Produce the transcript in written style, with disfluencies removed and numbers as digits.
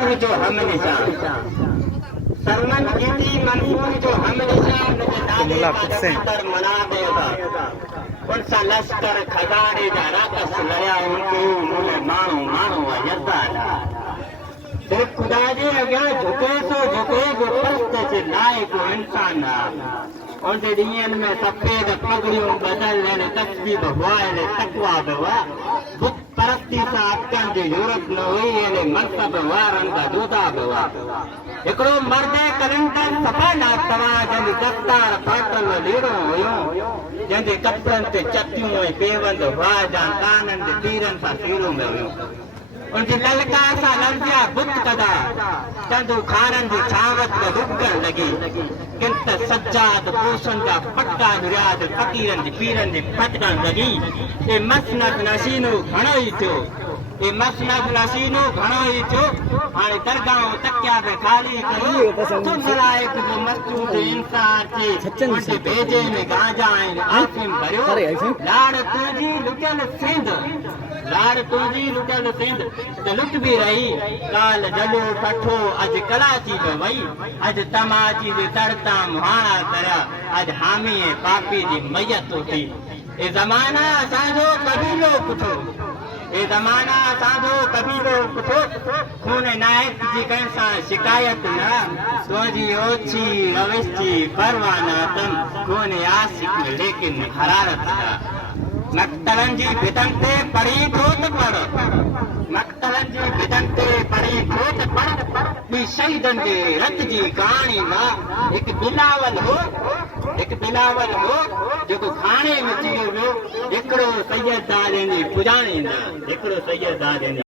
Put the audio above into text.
मंसूर जो हमेशा सरमन कीती मंसूर जो हमेशा पर मना देगा कौन सा लश्कर खजाने जा राकस लया उनको मुले मानो मानो यदा ते खुदा जे अॻियां झुके सो झुके जो फर्स्ट जे लाइक़ इंसान और ॾींहंनि में सफ़ेद पगड़ियूं बदल तस्बीह हुआ तकवा बि हुआ बुत परस्ती सां अॻियां जी ज़रूरत न हुई मनसब वारनि जा जुदा बि हुआ हिकिड़ो मर्द कलंदर सफ़ा ना तव्हां जंहिंजी दस्तार फाटल लीड़ो हुयो जंहिंजे कपिड़नि ते चटियूं ऐं पेवंद हुआ जा काननि जे तीरनि सां सीड़ूं में हुयूं उनजी ललकार सां लफ़्ज़िया बुत कदा चंदू खारनि जी छावत में रुगण लॻी किंत सजाद पोसनि जा पटा बुरियाद फ़क़ीरनि जी पीरनि जी फटकण लॻी ए मसनद नशीनो घणो ई थियो ए मसनद नशीनो घणो ई थियो हाणे दरगाहूं तकिया पे ख़ाली कयूं तूं मलाइक जो मस्तूद इंसान थे भेजे में गांजा ऐं आसिम भरियो लाड़ तुंहिंजी लुटियल सिंध लाड़ तुंहिंजी लुटियल सिंध त लुट बि रही काल जॾो ठठो अॼु कलाची बि वई अॼु तमाची जे तड़ता मुहाणा करिया अॼु हामी ऐं पापी जी मैयत उथी ए ज़माना असांजो कबीलो पुठो ए ज़माना असांजो कबीलो पुठो खून नाइक जी कंहिं सां शिकायत न तुंहिंजी ओछी रविश जी परवाह न अथनि खून आशिक लेकिन हरारत न मक़तलनि जी भितनि ते पढ़ी थो त पढ़ मक़तलनि जी भितनि ते पढ़ी थो त पढ़ ॿी शहीदनि जे रत जी कहाणी न हिकु बिलावल हो जेको खाणे में थी वियो हिकिड़ो सैयद जंहिंजी पुॼाणी न हिकिड़ो सैयद जंहिंजी